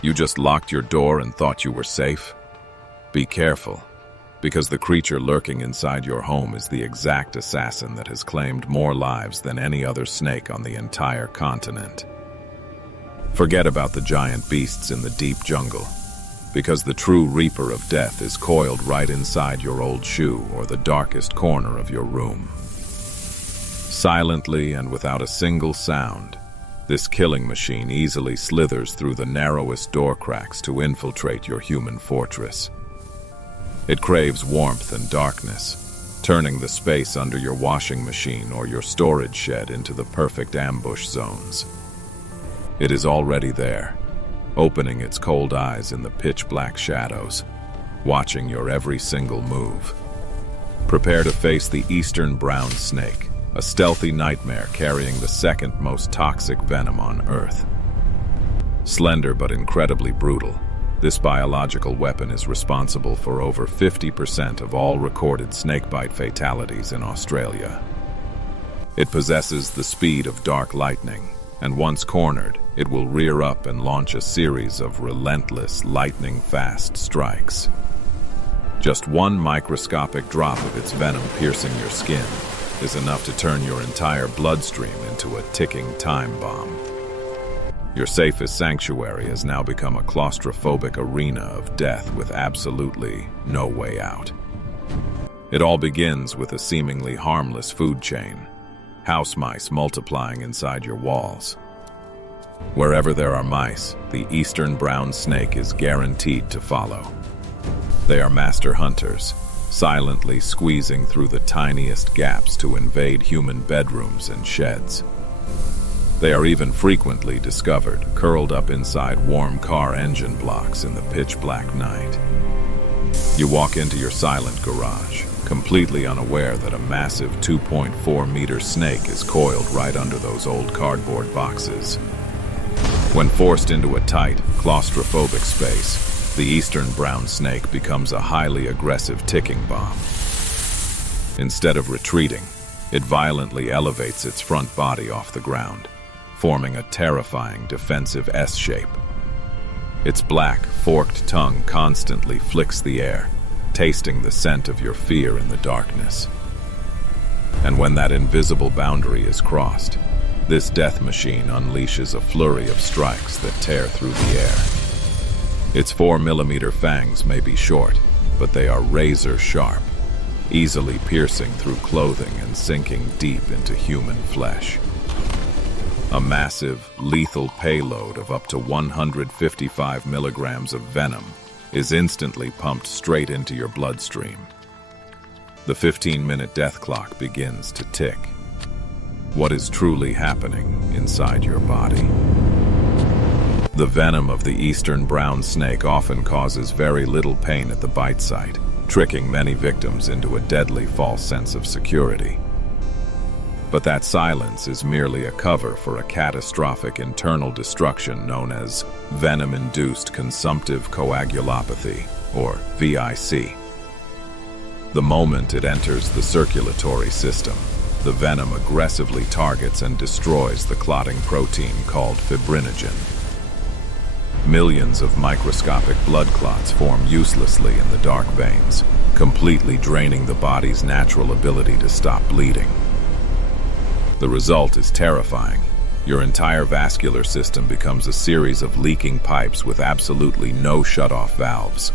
You just locked your door and thought you were safe? Be careful, because the creature lurking inside your home is the exact assassin that has claimed more lives than any other snake on the entire continent. Forget about the giant beasts in the deep jungle, because the true reaper of death is coiled right inside your old shoe or the darkest corner of your room. Silently and without a single sound, this killing machine easily slithers through the narrowest door cracks to infiltrate your human fortress. It craves warmth and darkness, turning the space under your washing machine or your storage shed into the perfect ambush zones. It is already there, opening its cold eyes in the pitch-black shadows, watching your every single move. Prepare to face the eastern brown snake, a stealthy nightmare carrying the second most toxic venom on Earth. Slender but incredibly brutal, this biological weapon is responsible for over 50% of all recorded snakebite fatalities in Australia. It possesses the speed of dark lightning, and once cornered, it will rear up and launch a series of relentless, lightning-fast strikes. Just one microscopic drop of its venom piercing your skin is enough to turn your entire bloodstream into a ticking time bomb. Your safest sanctuary has now become a claustrophobic arena of death with absolutely no way out. It all begins with a seemingly harmless food chain, house mice multiplying inside your walls. Wherever there are mice, the eastern brown snake is guaranteed to follow. They are master hunters, silently squeezing through the tiniest gaps to invade human bedrooms and sheds. They are even frequently discovered curled up inside warm car engine blocks in the pitch-black night. You walk into your silent garage, completely unaware that a massive 2.4-meter snake is coiled right under those old cardboard boxes. When forced into a tight, claustrophobic space, the eastern brown snake becomes a highly aggressive ticking bomb. Instead of retreating, it violently elevates its front body off the ground, forming a terrifying defensive S shape. Its black, forked tongue constantly flicks the air, tasting the scent of your fear in the darkness. And when that invisible boundary is crossed, this death machine unleashes a flurry of strikes that tear through the air. Its 4mm fangs may be short, but they are razor-sharp, easily piercing through clothing and sinking deep into human flesh. A massive, lethal payload of up to 155 milligrams of venom is instantly pumped straight into your bloodstream. The 15-minute death clock begins to tick. What is truly happening inside your body? The venom of the eastern brown snake often causes very little pain at the bite site, tricking many victims into a deadly false sense of security. But that silence is merely a cover for a catastrophic internal destruction known as Venom-Induced Consumptive Coagulopathy, or VICC. The moment it enters the circulatory system, the venom aggressively targets and destroys the clotting protein called fibrinogen. Millions of microscopic blood clots form uselessly in the dark veins, completely draining the body's natural ability to stop bleeding. The result is terrifying. Your entire vascular system becomes a series of leaking pipes with absolutely no shut-off valves.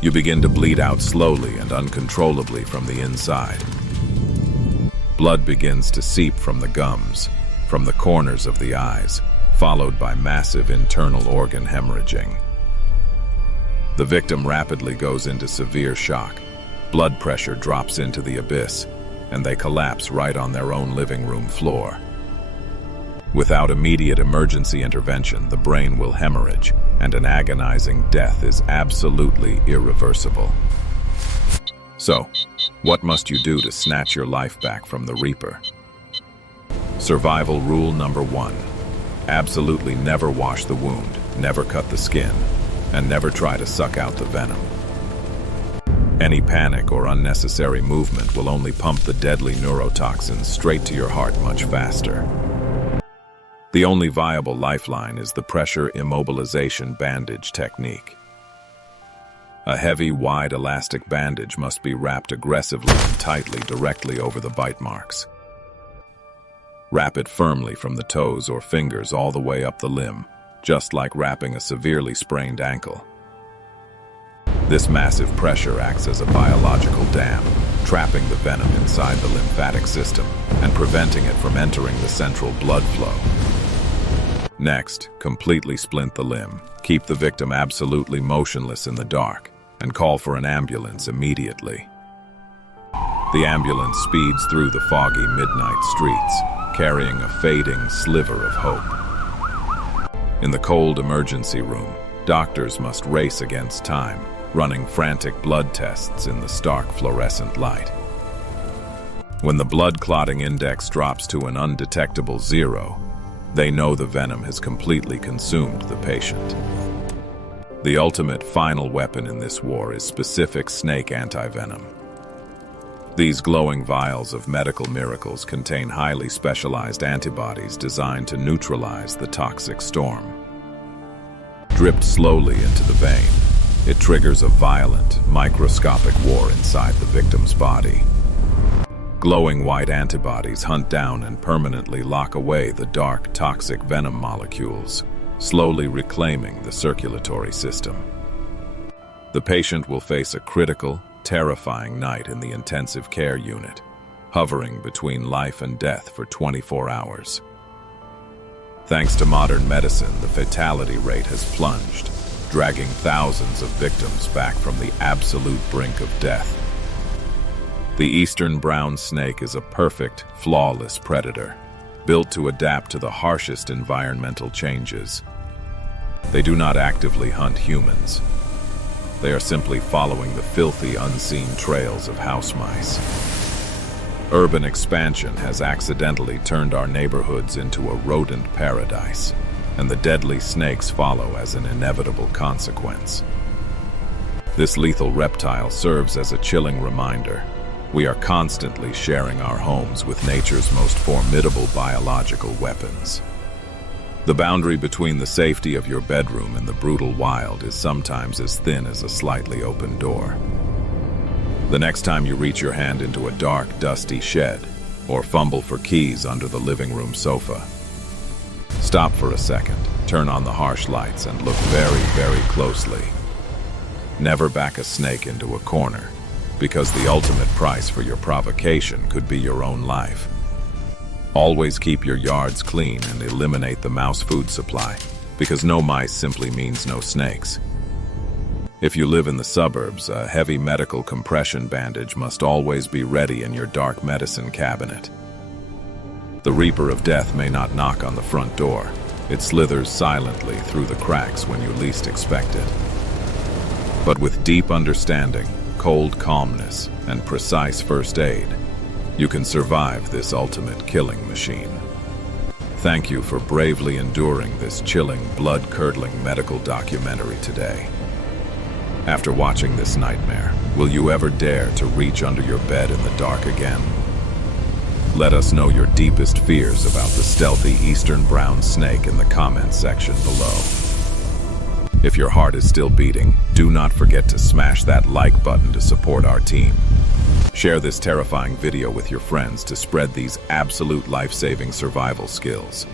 You begin to bleed out slowly and uncontrollably from the inside. Blood begins to seep from the gums, from the corners of the eyes, followed by massive internal organ hemorrhaging. The victim rapidly goes into severe shock. Blood pressure drops into the abyss, and they collapse right on their own living room floor. Without immediate emergency intervention, the brain will hemorrhage, and an agonizing death is absolutely irreversible. So, what must you do to snatch your life back from the Reaper? Survival rule number 1. Absolutely never wash the wound, never cut the skin, and never try to suck out the venom. Any panic or unnecessary movement will only pump the deadly neurotoxins straight to your heart much faster. The only viable lifeline is the pressure immobilization bandage technique. A heavy, wide elastic bandage must be wrapped aggressively and tightly directly over the bite marks. Wrap it firmly from the toes or fingers all the way up the limb, just like wrapping a severely sprained ankle. This massive pressure acts as a biological dam, trapping the venom inside the lymphatic system and preventing it from entering the central blood flow. Next, completely splint the limb, keep the victim absolutely motionless in the dark, and call for an ambulance immediately. The ambulance speeds through the foggy midnight streets, carrying a fading sliver of hope. In the cold emergency room, doctors must race against time, running frantic blood tests in the stark fluorescent light. When the blood clotting index drops to an undetectable 0, they know the venom has completely consumed the patient. The ultimate final weapon in this war is specific snake antivenom. These glowing vials of medical miracles contain highly specialized antibodies designed to neutralize the toxic storm. Dripped slowly into the vein, it triggers a violent, microscopic war inside the victim's body. Glowing white antibodies hunt down and permanently lock away the dark, toxic venom molecules, slowly reclaiming the circulatory system. The patient will face a critical, terrifying night in the intensive care unit, hovering between life and death for 24 hours. Thanks to modern medicine, the fatality rate has plunged, dragging thousands of victims back from the absolute brink of death. The eastern brown snake is a perfect, flawless predator, built to adapt to the harshest environmental changes. They do not actively hunt humans. They are simply following the filthy, unseen trails of house mice. Urban expansion has accidentally turned our neighborhoods into a rodent paradise, and the deadly snakes follow as an inevitable consequence. This lethal reptile serves as a chilling reminder. We are constantly sharing our homes with nature's most formidable biological weapons. The boundary between the safety of your bedroom and the brutal wild is sometimes as thin as a slightly open door. The next time you reach your hand into a dark, dusty shed, or fumble for keys under the living room sofa, stop for a second, turn on the harsh lights, and look very, very closely. Never back a snake into a corner, because the ultimate price for your provocation could be your own life. Always keep your yards clean and eliminate the mouse food supply, because no mice simply means no snakes. If you live in the suburbs, a heavy medical compression bandage must always be ready in your dark medicine cabinet. The Reaper of Death may not knock on the front door. It slithers silently through the cracks when you least expect it. But with deep understanding, cold calmness, and precise first aid, you can survive this ultimate killing machine. Thank you for bravely enduring this chilling, blood-curdling medical documentary today. After watching this nightmare, will you ever dare to reach under your bed in the dark again? Let us know your deepest fears about the stealthy eastern brown snake in the comments section below. If your heart is still beating, do not forget to smash that like button to support our team. Share this terrifying video with your friends to spread these absolute life-saving survival skills.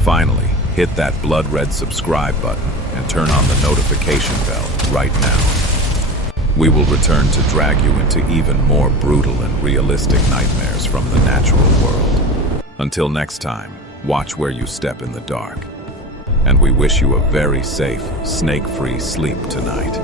Finally, hit that blood-red subscribe button and turn on the notification bell right now. We will return to drag you into even more brutal and realistic nightmares from the natural world. Until next time, watch where you step in the dark. And we wish you a very safe, snake-free sleep tonight.